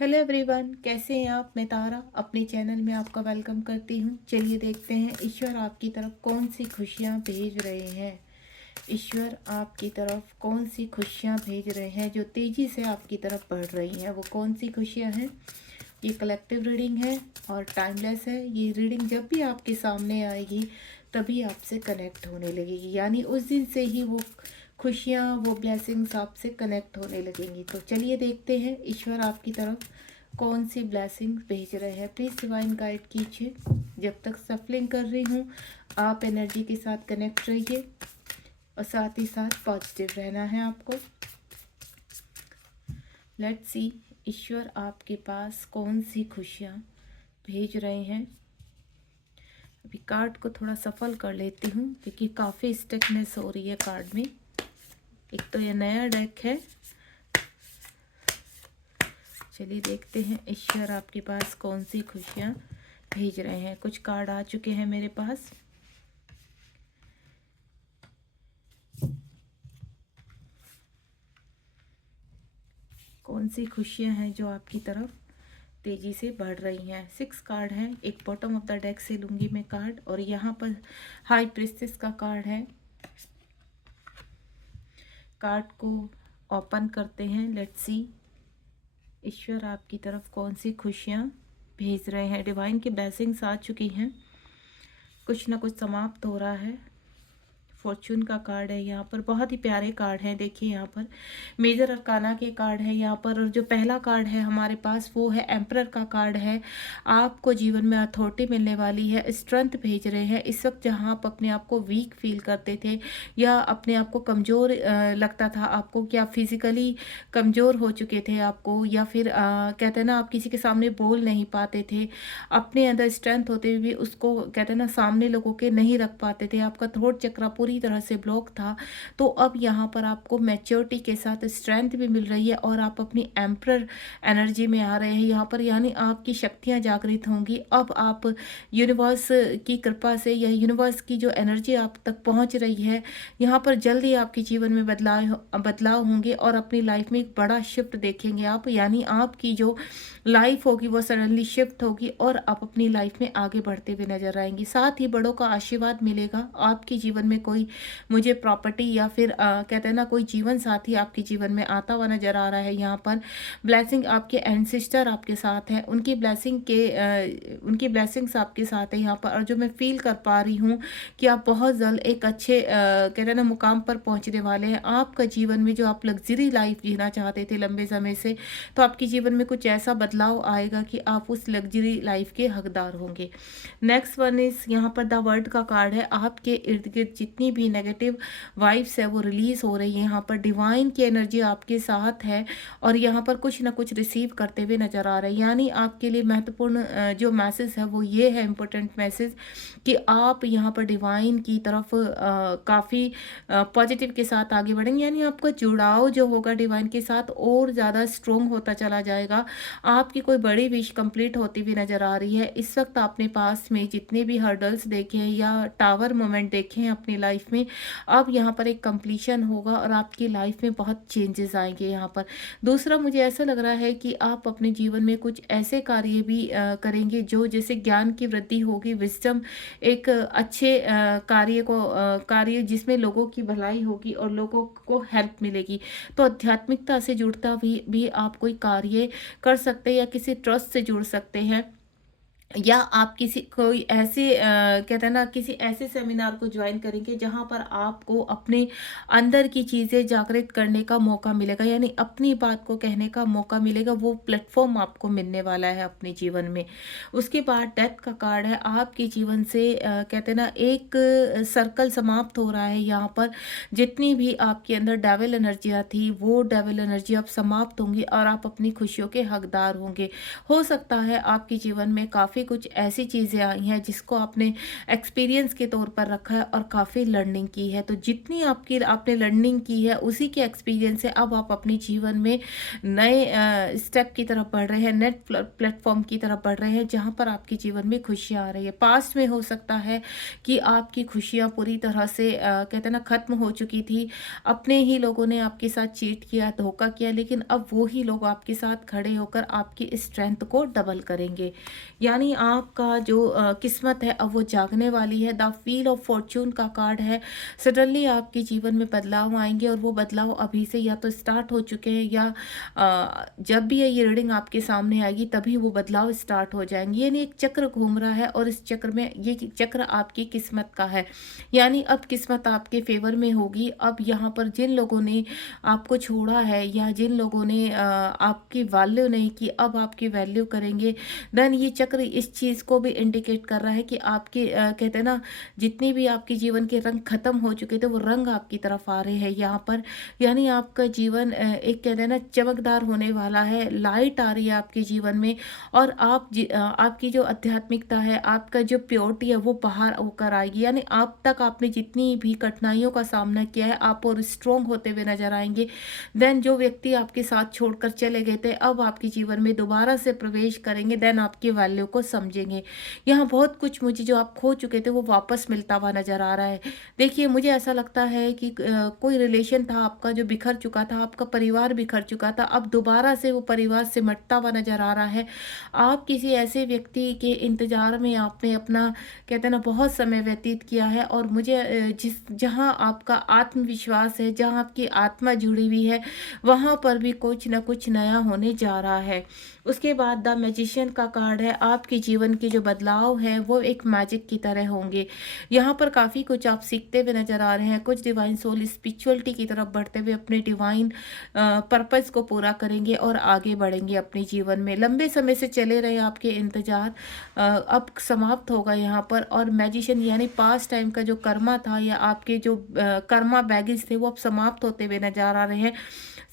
Hello everyone, कैसे हैं आप। मैं तारा अपने चैनल में आपका वेलकम करती हूं। चलिए देखते हैं ईश्वर आपकी तरफ कौन सी खुशियां भेज रहे हैं। ईश्वर आपकी तरफ कौन सी खुशियां भेज रहे हैं जो तेज़ी से आपकी तरफ बढ़ रही हैं। वो कौन सी खुशियां हैं। ये कलेक्टिव रीडिंग है और टाइमलेस है। ये रीडिंग जब भी आपके सामने आएगी तभी आपसे कनेक्ट होने लगेगी, यानी उस दिन से ही वो खुशियाँ, वो ब्लेसिंग्स आपसे कनेक्ट होने लगेंगी। तो चलिए देखते हैं ईश्वर आपकी तरफ कौन सी ब्लेसिंग्स भेज रहे हैं। प्लीज़ डिवाइन गाइड कीजिए। जब तक सफलिंग कर रही हूँ आप एनर्जी के साथ कनेक्ट रहिए और साथ ही साथ पॉजिटिव रहना है आपको। लेट्स सी ईश्वर आपके पास कौन सी खुशियाँ भेज रहे हैं। अभी कार्ड को थोड़ा सफल कर लेती हूँ क्योंकि काफ़ी स्टकनेस हो रही है कार्ड में। एक तो ये नया डेक है। चलिए देखते हैं ईश्वर आपके पास कौन सी खुशियाँ भेज रहे हैं। कुछ कार्ड आ चुके हैं मेरे पास। कौन सी खुशियाँ हैं जो आपकी तरफ तेज़ी से बढ़ रही हैं। 6 कार्ड हैं। एक बॉटम ऑफ द डेक से लूँगी मैं कार्ड, और यहाँ पर हाई प्रिस्टेस का कार्ड है। कार्ड को ओपन करते हैं। लेट्स सी ईश्वर आपकी तरफ कौन सी खुशियाँ भेज रहे हैं। डिवाइन की ब्लेसिंग्स आ चुकी हैं। कुछ ना कुछ समाप्त हो रहा है। फॉर्चून का कार्ड है यहाँ पर। बहुत ही प्यारे कार्ड हैं। देखिए यहाँ पर मेजर अरकाना के कार्ड है यहाँ पर, और जो पहला कार्ड है हमारे पास वो है एम्परर का कार्ड है। आपको जीवन में अथॉरिटी मिलने वाली है। स्ट्रेंथ भेज रहे हैं। इस वक्त जहाँ आप अपने आप को वीक फील करते थे या अपने आप को कमज़ोर लगता था आपको, क्या फिजिकली कमज़ोर हो चुके थे आपको, या फिर कहते हैं ना आप किसी के सामने बोल नहीं पाते थे, अपने अंदर स्ट्रेंथ होते हुए भी उसको कहते हैं ना सामने लोगों के नहीं रख पाते थे, आपका थ्रोट चक्रा पूरी तरह से ब्लॉक था। तो अब यहाँ पर आपको मैच्योरिटी के साथ स्ट्रेंथ भी मिल रही है और आप अपनी एम्परर एनर्जी में आ रहे हैं यहाँ पर, यानी आपकी शक्तियाँ जागृत होंगी। अब आप यूनिवर्स की कृपा से या यूनिवर्स की जो एनर्जी आप तक पहुँच रही है, यहाँ पर जल्दी आपके जीवन में बदलाव होंगे और अपनी लाइफ में एक बड़ा शिफ्ट देखेंगे आप, यानी आपकी जो लाइफ होगी वो सडनली शिफ्ट होगी और आप अपनी लाइफ में आगे बढ़ते हुए नजर आएंगी। साथ ही बड़ों का आशीर्वाद मिलेगा। आपके जीवन में कोई मुझे प्रॉपर्टी या फिर कहते हैं ना कोई जीवन साथी आपके जीवन में आता हुआ नजर आ रहा है। यहाँ पर ब्लेसिंग आपके एंसेस्टर आपके साथ है, उनकी ब्लेसिंग्स आपके साथ है यहाँ पर। और जो मैं फील कर पा रही हूँ कि आप बहुत जल्द एक अच्छे कहते हैं ना मुकाम पर पहुँचने वाले हैं। आपका जीवन में जो आप लग्जरी लाइफ जीना चाहते थे लंबे समय से, तो आपके जीवन में कुछ ऐसा बदलाव आएगा कि आप उस लग्जरी लाइफ के हकदार होंगे। नेक्स्ट वन इज यहाँ पर द वर्ल्ड का कार्ड है। आपके इर्द गिर्द जितनी भी नेगेटिव वाइब्स है वो रिलीज हो रही है। यहाँ पर डिवाइन की एनर्जी आपके साथ है और यहाँ पर कुछ ना कुछ रिसीव करते हुए नजर आ रहे हैं, यानी आपके लिए महत्वपूर्ण जो मैसेज है वो ये है, इम्पोर्टेंट मैसेज, कि आप यहाँ पर डिवाइन की तरफ काफ़ी पॉजिटिव के साथ आगे बढ़ेंगे, यानी आपका जुड़ाव जो होगा डिवाइन के साथ और ज़्यादा स्ट्रोंग होता चला जाएगा। आपकी कोई बड़ी विश कंप्लीट होती हुई नज़र आ रही है। इस वक्त आपने पास में जितने भी हर्डल्स देखे हैं या टावर मोमेंट देखे हैं अपनी लाइफ में, अब यहाँ पर एक कंप्लीशन होगा और आपकी लाइफ में बहुत चेंजेस आएंगे यहाँ पर। दूसरा, मुझे ऐसा लग रहा है कि आप अपने जीवन में कुछ ऐसे कार्य भी करेंगे जो जैसे ज्ञान की वृद्धि होगी, विजडम, एक अच्छे कार्य जिसमें लोगों की भलाई होगी और लोगों को हेल्प मिलेगी। तो आध्यात्मिकता से जुड़ता भी आप कोई कार्य कर सकते हैं या किसी ट्रस्ट से जुड़ सकते हैं, या आप किसी कोई ऐसे कहते हैं ना किसी ऐसे सेमिनार को ज्वाइन करेंगे जहां पर आपको अपने अंदर की चीज़ें जागृत करने का मौका मिलेगा, यानी अपनी बात को कहने का मौका मिलेगा। वो प्लेटफॉर्म आपको मिलने वाला है अपने जीवन में। उसके बाद डेथ का कार्ड है। आपके जीवन से कहते हैं ना एक सर्कल समाप्त हो रहा है यहाँ पर। जितनी भी आपके अंदर डेविल एनर्जियाँ थी वो डेविल एनर्जी अब समाप्त होंगी और आप अपनी खुशियों के हकदार होंगे। हो सकता है आपके जीवन में काफ़ी काफ़ी कुछ ऐसी चीज़ें आई हैं जिसको आपने एक्सपीरियंस के तौर पर रखा है और काफ़ी लर्निंग की है। तो जितनी आपकी आपने लर्निंग की है उसी के एक्सपीरियंस से अब आप अपने जीवन में नए स्टेप की तरफ बढ़ रहे हैं, नेट प्लेटफॉर्म की तरफ बढ़ रहे हैं जहाँ पर आपके जीवन में खुशियाँ आ रही है। पास्ट में हो सकता है कि आपकी खुशियाँ पूरी तरह से कहते हैं ना ख़त्म हो चुकी थी, अपने ही लोगों ने आपके साथ चीट किया, धोखा किया, लेकिन अब वो ही लोग आपके साथ खड़े होकर आपकी स्ट्रेंथ को डबल करेंगे। यानी आपका जो किस्मत है अब वो जागने वाली है। द व्हील ऑफ फॉर्च्यून का कार्ड है। सडनली आपके जीवन में बदलाव आएंगे और वो बदलाव अभी से या तो स्टार्ट हो चुके हैं या जब भी ये रीडिंग आपके सामने आएगी तभी वो बदलाव स्टार्ट हो जाएंगे। यानी एक चक्र घूम रहा है और इस चक्र में ये चक्र आपकी किस्मत का है। यानी अब किस्मत आपके फेवर में होगी। अब यहाँ पर जिन लोगों ने आपको छोड़ा है या जिन लोगों ने आपकी वैल्यू नहीं की, अब आपकी वैल्यू करेंगे। देन ये चक्र इस चीज़ को भी इंडिकेट कर रहा है कि आपके कहते हैं ना जितनी भी आपके जीवन के रंग खत्म हो चुके थे वो रंग आपकी तरफ आ रहे हैं यहाँ पर। यानी आपका जीवन एक कहते हैं ना चमकदार होने वाला है, लाइट आ रही है आपके जीवन में और आपकी जो आध्यात्मिकता है, आपका जो प्योरिटी है वो बाहर होकर आएगी। यानी आप तक आपने जितनी भी कठिनाइयों का सामना किया है आप और स्ट्रॉन्ग होते हुए नजर आएंगे। देन जो व्यक्ति आपके साथ छोड़कर चले गए थे अब आपके जीवन में दोबारा से प्रवेश करेंगे। देन आपकी वैल्यू को समझेंगे। यहाँ बहुत कुछ मुझे जो आप खो चुके थे वो वापस मिलता हुआ नजर आ रहा है। देखिए मुझे ऐसा लगता है कि कोई रिलेशन था आपका जो बिखर चुका था, आपका परिवार बिखर चुका था, अब दोबारा से वो परिवार सिमटता हुआ नजर आ रहा है। आप किसी ऐसे व्यक्ति के इंतजार में आपने अपना कहते हैं ना बहुत समय व्यतीत किया है और मुझे जहाँ आपका आत्मविश्वास है, जहाँ आपकी आत्मा जुड़ी हुई है, वहाँ पर भी कुछ ना कुछ नया होने जा रहा है। उसके बाद द मैजिशियन का कार्ड है। आपके जीवन के जो बदलाव हैं वो एक मैजिक की तरह होंगे। यहाँ पर काफ़ी कुछ आप सीखते हुए नजर आ रहे हैं। कुछ डिवाइन सोल स्पिरिचुअलिटी की तरफ बढ़ते हुए अपने डिवाइन पर्पस को पूरा करेंगे और आगे बढ़ेंगे अपने जीवन में। लंबे समय से चले रहे आपके इंतजार अब समाप्त होगा यहाँ पर। और मैजिशियन यानी पास्ट टाइम का जो कर्मा था या आपके जो कर्मा बैगेज थे वो अब समाप्त होते हुए नजर आ रहे हैं।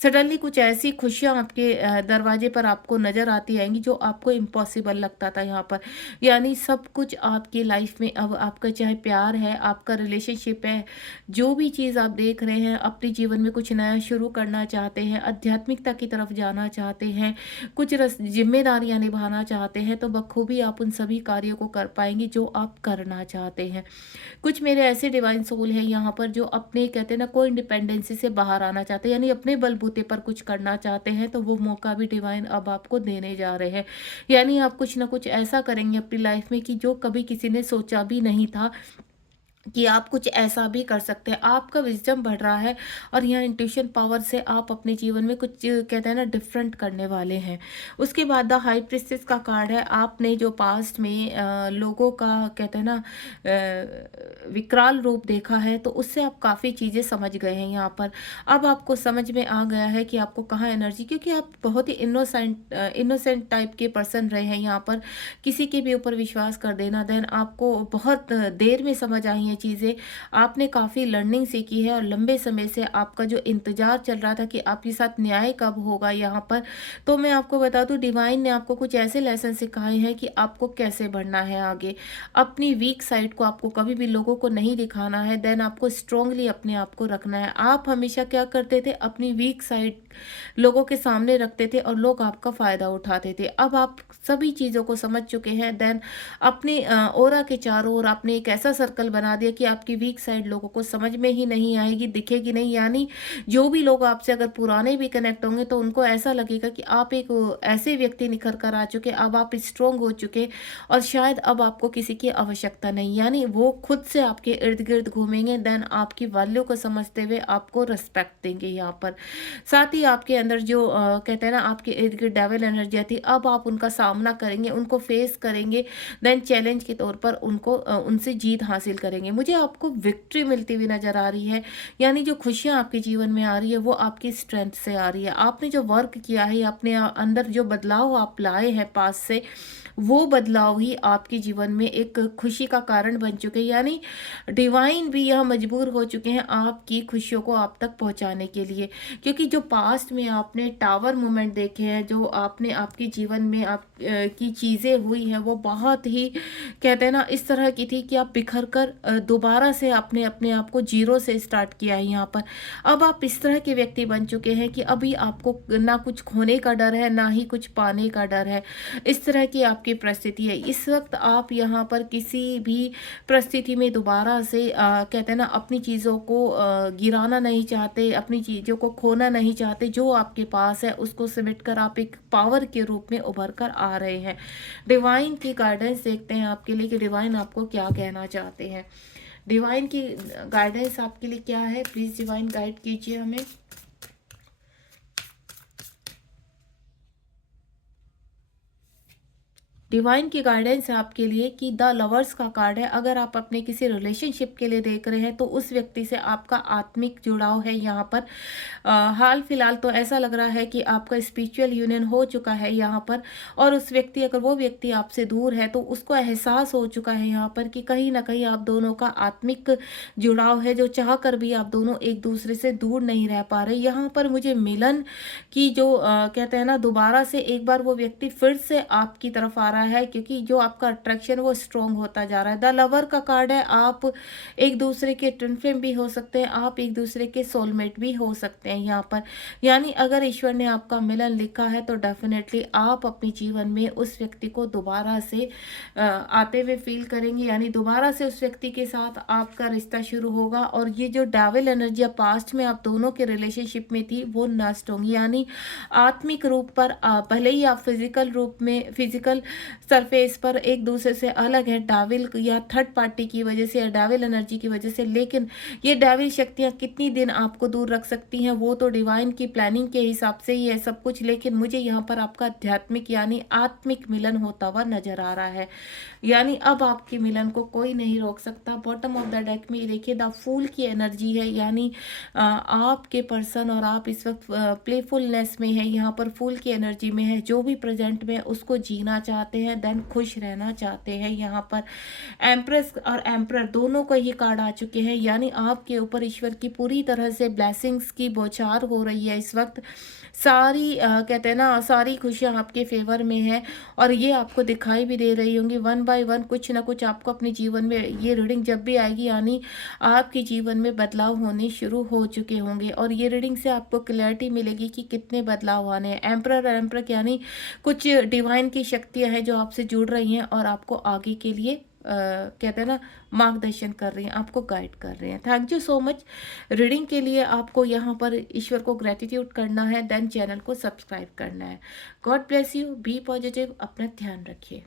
सडनली कुछ ऐसी खुशियां आपके दरवाजे पर आपको नजर आती आएंगी जो आपको इम्पॉसिबल लगता था यहाँ पर। यानी सब कुछ आपकी लाइफ में अब आपका चाहे प्यार है, आपका रिलेशनशिप है, जो भी चीज़ आप देख रहे हैं, अपने जीवन में कुछ नया शुरू करना चाहते हैं, आध्यात्मिकता की तरफ जाना चाहते हैं, कुछ जिम्मेदारियां निभाना चाहते हैं, तो बखूबी आप उन सभी कार्यों को कर पाएंगे जो आप करना चाहते हैं। कुछ मेरे ऐसे डिवाइन सोल हैं यहाँ पर जो अपने कहते हैं ना कोई इंडिपेंडेंसी से बाहर आना चाहते हैं, यानी अपने बलबूते पर कुछ करना चाहते हैं, तो वो मौका भी डिवाइन अब आपको देने जा रहे हैं। यानी आप कुछ ना कुछ ऐसा करेंगे अपनी लाइफ में कि जो कभी किसी ने सोचा भी नहीं था कि आप कुछ ऐसा भी कर सकते हैं। आपका विजडम बढ़ रहा है और यहाँ इंट्यूशन पावर से आप अपने जीवन में कुछ कहते हैं ना डिफरेंट करने वाले हैं। उसके बाद द हाई प्रिस्टेस का कार्ड है। आपने जो पास्ट में लोगों का कहते हैं ना विकराल रूप देखा है तो उससे आप काफ़ी चीज़ें समझ गए हैं यहाँ पर। अब आपको समझ में आ गया है कि आपको कहाँ एनर्जी, क्योंकि आप बहुत ही इनोसेंट टाइप के पर्सन रहे हैं यहाँ पर। किसी के भी ऊपर विश्वास कर देना, देन आपको बहुत देर में समझ आई हैं चीज़ें। आपने काफ़ी लर्निंग सीखी है और लंबे समय से आपका जो इंतज़ार चल रहा था कि आपके साथ न्याय कब होगा यहाँ पर, तो मैं आपको बता दूं डिवाइन ने आपको कुछ ऐसे लेसन सिखाए हैं कि आपको कैसे बढ़ना है आगे। अपनी वीक साइड को आपको कभी भी लोगों को नहीं दिखाना है। देन आपको स्ट्रांगली अपने आप को रखना है। आप हमेशा क्या करते थे, अपनी वीक साइड लोगों के सामने रखते थे और लोग आपका फ़ायदा उठाते थे। अब आप सभी चीज़ों को समझ चुके हैं। देन अपने ऑरा के चारों ओर आपने एक ऐसा सर्कल बना दिया कि आपकी वीक साइड लोगों को समझ में ही नहीं आएगी, दिखेगी नहीं। यानी जो भी लोग आपसे अगर पुराने भी कनेक्ट होंगे तो उनको ऐसा लगेगा कि आप एक ऐसे व्यक्ति निखर कर आ चुके, अब आप स्ट्रोंग हो चुके और शायद अब आपको किसी की आवश्यकता नहीं। यानी वो खुद से आपके इर्द गिर्द घूमेंगे। देन आपकी वैल्यू को समझते हुए आपको रिस्पेक्ट देंगे यहाँ पर। साथ ही आपके अंदर जो कहते हैं ना आपके इर्द गिर्द डेविल एनर्जी थी, अब आप उनका सामना करेंगे, उनको फेस करेंगे। देन चैलेंज के तौर पर उनको उनसे जीत हासिल करेंगे। जाएंगे। मुझे आपको विक्ट्री मिलती हुई नज़र आ रही है, यानी जो खुशियाँ आपके जीवन में आ रही है वो आपकी स्ट्रेंथ से आ रही है। आपने जो वर्क किया है, अपने अंदर जो बदलाव आप लाए हैं पास से, वो बदलाव ही आपके जीवन में एक खुशी का कारण बन चुके हैं। यानी डिवाइन भी यहाँ मजबूर हो चुके हैं आपकी खुशियों को आप तक पहुँचाने के लिए, क्योंकि जो पास्ट में आपने टावर मोमेंट देखे हैं, जो आपने आपके जीवन में आप की चीज़ें हुई हैं, वो बहुत ही कहते हैं ना इस तरह की थी कि आप बिखर कर दोबारा से आपने अपने आप को जीरो से स्टार्ट किया है यहाँ पर। अब आप इस तरह के व्यक्ति बन चुके हैं कि अभी आपको ना कुछ खोने का डर है, ना ही कुछ पाने का डर है। इस तरह की आपकी परिस्थिति है इस वक्त। आप यहाँ पर किसी भी परिस्थिति में दोबारा से कहते हैं ना अपनी चीज़ों को गिराना नहीं चाहते, अपनी चीज़ों को खोना नहीं चाहते। जो आपके पास है उसको समेट कर आप एक पावर के रूप में उभर कर आ रहे हैं। डिवाइन की गाइडेंस देखते हैं आपके लिए कि डिवाइन आपको क्या कहना चाहते हैं। डिवाइन की गाइडेंस आपके लिए क्या है, प्लीज़ डिवाइन गाइड कीजिए हमें। डिवाइन की गाइडेंस है आपके लिए कि द लवर्स का कार्ड है। अगर आप अपने किसी रिलेशनशिप के लिए देख रहे हैं तो उस व्यक्ति से आपका आत्मिक जुड़ाव है यहाँ पर। हाल फिलहाल तो ऐसा लग रहा है कि आपका स्पिरिचुअल यूनियन हो चुका है यहाँ पर, और उस व्यक्ति, अगर वो व्यक्ति आपसे दूर है तो उसको एहसास हो चुका है यहाँ पर कि कहीं ना कहीं आप दोनों का आत्मिक जुड़ाव है, जो चाह कर भी आप दोनों एक दूसरे से दूर नहीं रह पा रहे। यहाँ पर मुझे मिलन की जो कहते हैं ना दोबारा से एक बार वो व्यक्ति फिर से आपकी तरफ आ रहा है, क्योंकि जो आपका अट्रैक्शन वो स्ट्रॉन्ग होता जा रहा है। द लवर का कार्ड है। आप एक दूसरे के ट्विन फ्लेम भी हो सकते हैं, आप एक दूसरे के सोलमेट भी हो सकते हैं यहाँ पर। यानी अगर ईश्वर ने आपका मिलन लिखा है तो डेफिनेटली आप अपने जीवन में उस व्यक्ति को दोबारा से आते हुए फील करेंगे, यानी दोबारा से उस व्यक्ति के साथ आपका रिश्ता शुरू होगा। और ये जो डेविल एनर्जी पास्ट में आप दोनों के रिलेशनशिप में थी वो नष्ट होंगी। यानी आत्मिक रूप पर भले ही आप फिजिकल रूप में, फिजिकल सरफेस पर एक दूसरे से अलग है डेविल या थर्ड पार्टी की वजह से या डेविल एनर्जी की वजह से, लेकिन ये डेविल शक्तियाँ कितनी दिन आपको दूर रख सकती हैं वो तो डिवाइन की प्लानिंग के हिसाब से ही है सब कुछ। लेकिन मुझे यहाँ पर आपका आध्यात्मिक यानी आत्मिक मिलन होता हुआ नजर आ रहा है। यानी अब आपके मिलन को कोई नहीं रोक सकता। बॉटम ऑफ द डेक में देखिए द फूल की एनर्जी है, यानी आपके पर्सन और आप इस वक्त प्लेफुलनेस में है, यहाँ पर फूल की एनर्जी में है। जो भी प्रेजेंट में उसको जीना चाहते हैं, देन खुश रहना चाहते हैं। यहाँ पर एम्प्रेस और एम्परर दोनों को ही कार्ड आ चुके हैं, यानी आपके ऊपर ईश्वर की पूरी तरह से ब्लेसिंग्स की बौछार हो रही है इस वक्त। सारी कहते हैं ना सारी खुशियाँ आपके फेवर में है, और ये आपको दिखाई भी दे रही होंगी वन बाय वन। कुछ ना कुछ आपको अपने जीवन में ये रीडिंग जब भी आएगी, यानी आपके जीवन में बदलाव होने शुरू हो चुके होंगे, और ये रीडिंग से आपको क्लैरिटी मिलेगी कि कितने बदलाव आने हैं। एम्परर और एम्परर यानी कुछ डिवाइन की शक्तियाँ हैं जो आपसे जुड़ रही हैं और आपको आगे के लिए कहते हैं ना मार्गदर्शन कर रही हैं, आपको गाइड कर रहे हैं। Thank you so much. Reading के लिए आपको यहाँ पर ईश्वर को ग्रेटिट्यूड करना है, देन चैनल को सब्सक्राइब करना है। God bless you, be positive, अपना ध्यान रखिए।